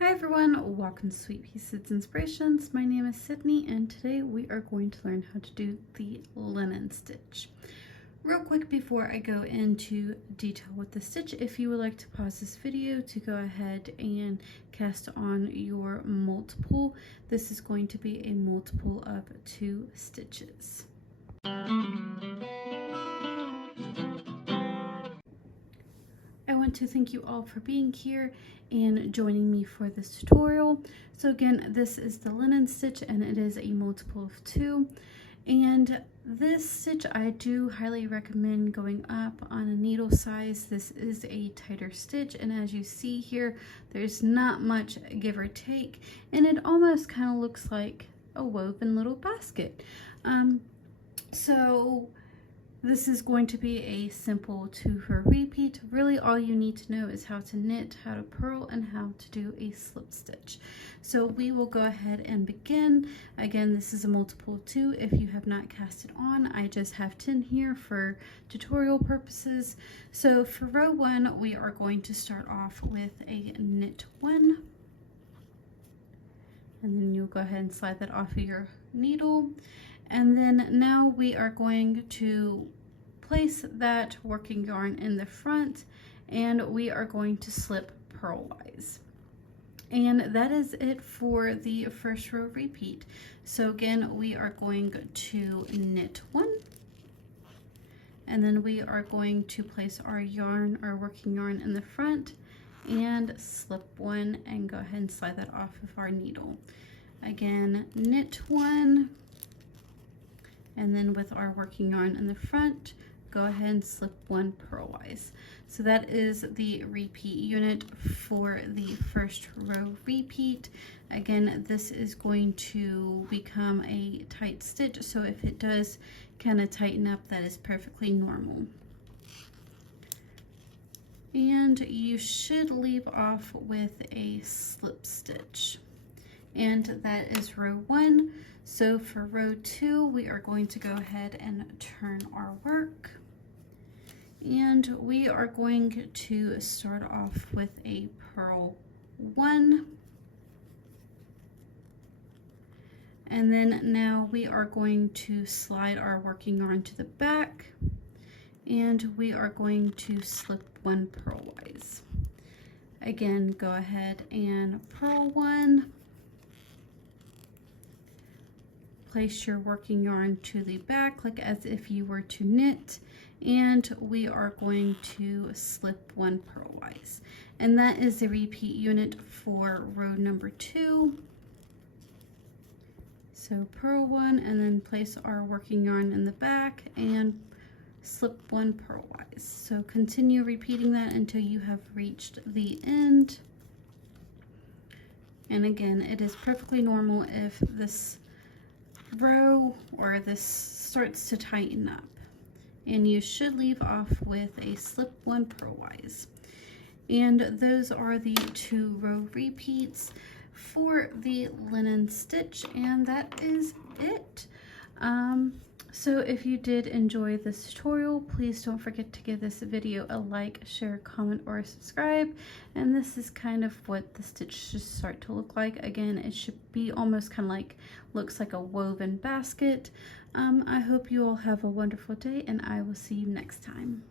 Hi everyone, welcome to Sweet Pieces Inspirations. My name is Sydney and today we are going to learn how to do the linen stitch. Real quick before I go into detail with the stitch, if you would like to pause this video to go ahead and cast on your multiple, this is going to be a multiple of 2 stitches. I want to thank you all for being here and joining me for this tutorial. So again, this is the linen stitch and it is a multiple of 2. And this stitch I do highly recommend going up on a needle size. This is a tighter stitch, and as you see here, there's not much give or take, and it almost kind of looks like a woven little basket. So this is going to be a simple 2-row repeat. Really all you need to know is how to knit, how to purl, and how to do a slip stitch. So we will go ahead and begin. Again, this is a multiple of 2. If you have not cast it on, I just have 10 here for tutorial purposes. So for row 1, we are going to start off with a knit 1. And then you'll go ahead and slide that off of your needle. And then now we are going to place that working yarn in the front and we are going to slip purlwise. And that is it for the first row repeat. So again, we are going to knit 1. And then we are going to place our yarn, our working yarn in the front and slip 1 and go ahead and slide that off of our needle. Again, knit 1. And then with our working yarn in the front, go ahead and slip 1 purlwise. So that is the repeat unit for the first row repeat. Again, this is going to become a tight stitch, so if it does kind of tighten up, that is perfectly normal. And you should leave off with a slip stitch. And that is row 1. So for row 2, we are going to go ahead and turn our work. And we are going to start off with a purl 1. And then now we are going to slide our working yarn to the back. And we are going to slip 1 purlwise. Again, go ahead and purl 1. Place your working yarn to the back like as if you were to knit, and we are going to slip 1 purlwise. And that is the repeat unit for row number 2. So purl 1 and then place our working yarn in the back and slip 1 purlwise. So continue repeating that until you have reached the end. And again, it is perfectly normal if this row or this starts to tighten up, and you should leave off with a slip 1 purlwise. And those are the 2 row repeats for the linen stitch, and that is it. So if you did enjoy this tutorial, please don't forget to give this video a like, share, comment, or subscribe. And this is kind of what the stitch should start to look like. Again, it should be almost kind of like, looks like a woven basket. I hope you all have a wonderful day, and I will see you next time.